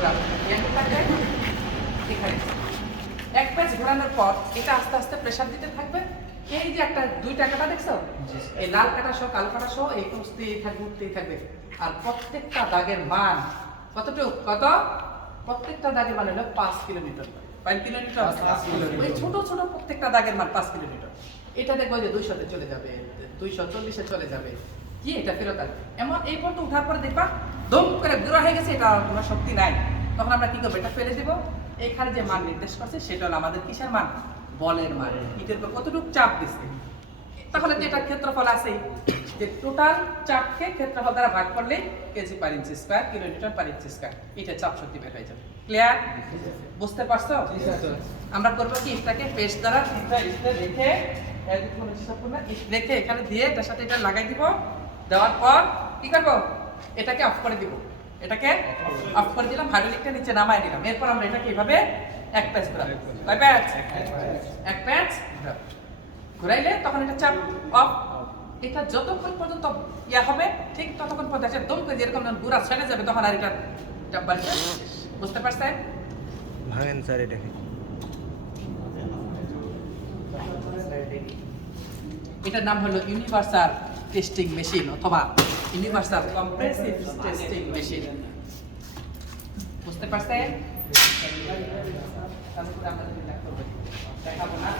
ঘোরাবো এখানে এক পেজ ঘোরানোর পর এটা আস্তে আস্তে প্রেসার দিতে থাকবে। এই যে একটা দুইটা কাটা দেখছো, এই লাল কাটা সহ কালো কাটা সহ এই উঠতেই থাকবে উঠতেই থাকবে। আর প্রত্যেকটা দাগের মান কতটুকু কত, প্রত্যেকটা দাগের মান হলো 5 কিলোমিটার। 5 কিলোমিটার, ওই ছোট ছোট প্রত্যেকটা দাগের মান 5 কিলোমিটার। এটা দেখবো যে 200-তে চলে যাবে, 240-এ চলে যাবে, কি এটা ফেরত আসবে। এমন এই পর্যন্ত উঠার পরে দেখবা দম করে গুঁড়া হয়ে গেছে, এটা কোনো শক্তি নাই। তখন আমরা কি করবো, এটা ফেলে দিব। এখানে যে মান নির্দেশ করছে সেটা হলো আমাদের কিসের মান, বলের মান। ইটের উপর কতটুকু চাপ দিচ্ছে। তাহলে যেটা ক্ষেত্রফল আছে, যে টোটাল চাপকে ক্ষেত্রফল দ্বারা ভাগ করলে কেজি পার ইঞ্চি স্কয়ার, কিলোমিটার পার ইঞ্চি স্কয়ার, এটা চাপ শক্তি বের হয়ে যাবে। ক্লিয়ার? বুঝতে পারছো? আমরা করবো কি, এটাকে পেস্ট দ্বারা রেখে রেখে এখানে দিয়ে এটার সাথে এটা লাগাই দিব। দেওয়ার পর কি করবো, এটাকে অফ করে দিব। এটাকে অফ করে দিলাম, হাইড্রোলিকটা নিচে নামায় দিলাম। এরপর আমরা এটাকে এইভাবে এক প্যাচ ঘোরাবো। কয় প্যাচ? এক প্যাচ ঘুরাইলে তখন এটা চাপ অফ। এটা যতক্ষণ পর্যন্ত ইয়া হবে ঠিক ততক্ষণ পর্যন্ত দম করে যেরকম গুঁড়া ছেড়ে যাবে তখন আর এটা চাপ বাড়বে। বুঝতে পারছেন? ভাঙেন স্যার এটাকে। এটার নাম হলো ইউনিভার্সাল টেস্টিং মেশিন অথবা ইউনিভার্সাল কম্প্রেসিভ টেস্টিং মেশিন। বুঝতে পারছেন? তাহলে আমরা দেখাবো না।